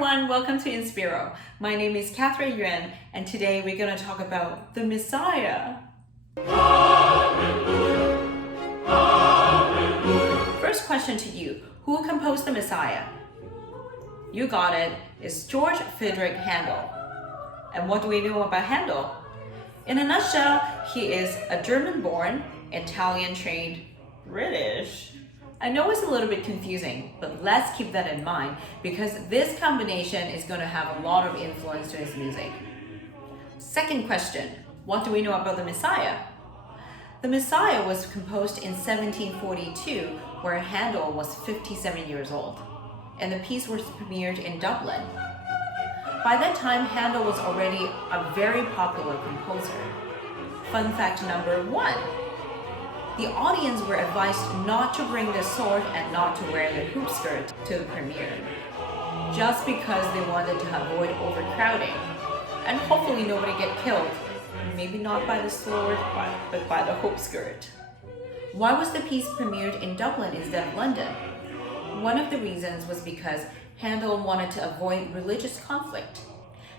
everyone, welcome to Inspiro. My name is Catherine Yuan, and today we're going to talk about the Messiah. Hallelujah. Hallelujah. First question to you, who composed the Messiah? You got it, it's George Friedrich Handel. And what do we know about Handel? In a nutshell, he is a German-born, Italian-trained British. I know it's a little bit confusing, but let's keep that in mind because this combination is going to have a lot of influence to his music. Second question, what do we know about the Messiah? The Messiah was composed in 1742, where Handel was 57 years old, and the piece was premiered in Dublin. By that time, Handel was already a very popular composer. Fun fact number 1. The audience were advised not to bring the sword and not to wear the hoop skirt to the premiere, just because they wanted to avoid overcrowding, and hopefully nobody get killed, maybe not by the sword, but by the hoop skirt. Why was the piece premiered in Dublin instead of London? One of the reasons was because Handel wanted to avoid religious conflict.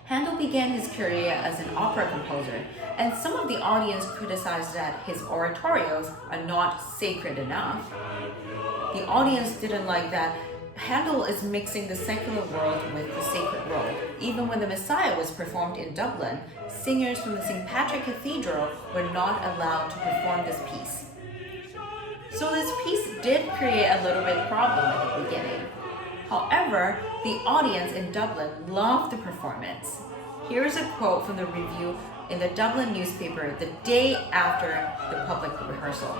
Handel began his career as an opera composer, and some of the audience criticized that his oratorios are not sacred enough. The audience didn't like that Handel is mixing the secular world with the sacred world. Even when the Messiah was performed in Dublin, singers from the St. Patrick Cathedral were not allowed to perform this piece. So this piece did create a little bit of problem at the beginning. However, the audience in Dublin loved the performance. Here's a quote from the review in the Dublin newspaper the day after the public rehearsal.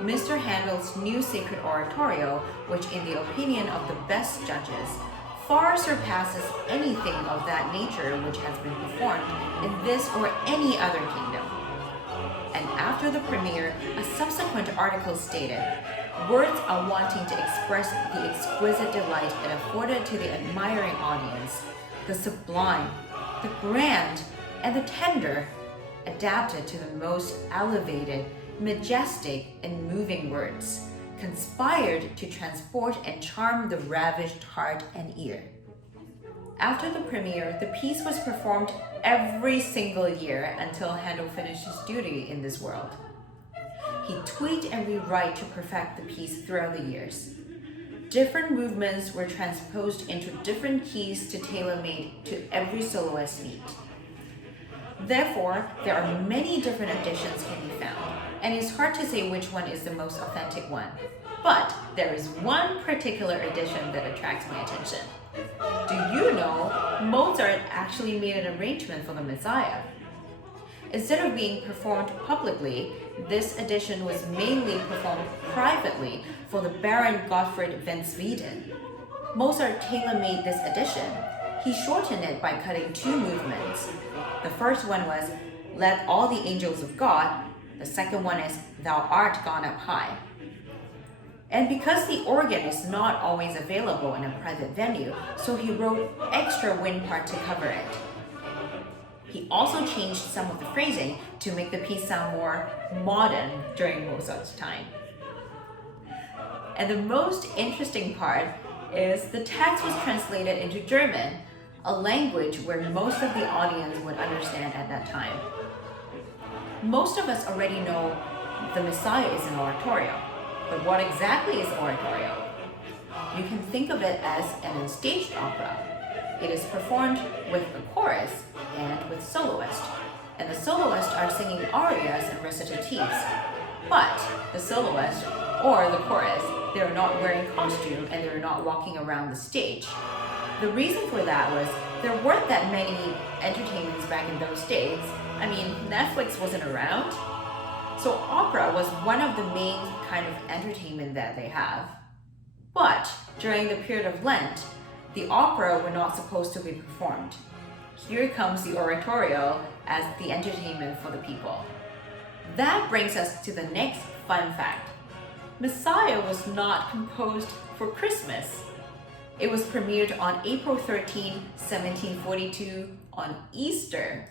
Mr. Handel's new sacred oratorio, which in the opinion of the best judges, far surpasses anything of that nature which has been performed in this or any other kingdom. And after the premiere, a subsequent article stated, words are wanting to express the exquisite delight it afforded to the admiring audience, the sublime, the grand, and the tender, adapted to the most elevated, majestic, and moving words, conspired to transport and charm the ravished heart and ear. After the premiere, the piece was performed every single year until Handel finished his duty in this world. He tweaked and rewrote to perfect the piece throughout the years. Different movements were transposed into different keys to tailor-made to every soloist's need. Therefore, there are many different editions can be found, and it's hard to say which one is the most authentic one. But there is one particular edition that attracts my attention. Do you know Mozart actually made an arrangement for the Messiah? Instead of being performed publicly, this edition was mainly performed privately for the Baron Gottfried van Swieten. Mozart tailor-made this edition. He shortened it by cutting 2 movements. The first one was, "Let all the angels of God." The second one is, "Thou art gone up high." And because the organ is not always available in a private venue, so he wrote extra wind part to cover it. He also changed some of the phrasing to make the piece sound more modern during Mozart's time. And the most interesting part is the text was translated into German, a language where most of the audience would understand at that time. Most of us already know the Messiah is an oratorio, but what exactly is oratorio? You can think of it as an unstaged opera. It is performed with a chorus and with soloists, and the soloists are singing arias and recitatives. But the soloist or the chorus, they are not wearing costume and they're not walking around the stage. The reason for that was there weren't that many entertainments back in those days. I mean, Netflix wasn't around. So opera was one of the main kind of entertainment that they have. But during the period of Lent, the opera were not supposed to be performed. Here comes the oratorio as the entertainment for the people. That brings us to the next fun fact. Messiah was not composed for Christmas. It was premiered on April 13, 1742 on Easter.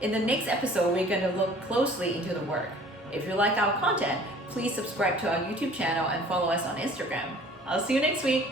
In the next episode, we're going to look closely into the work. If you like our content, please subscribe to our YouTube channel and follow us on Instagram. I'll see you next week.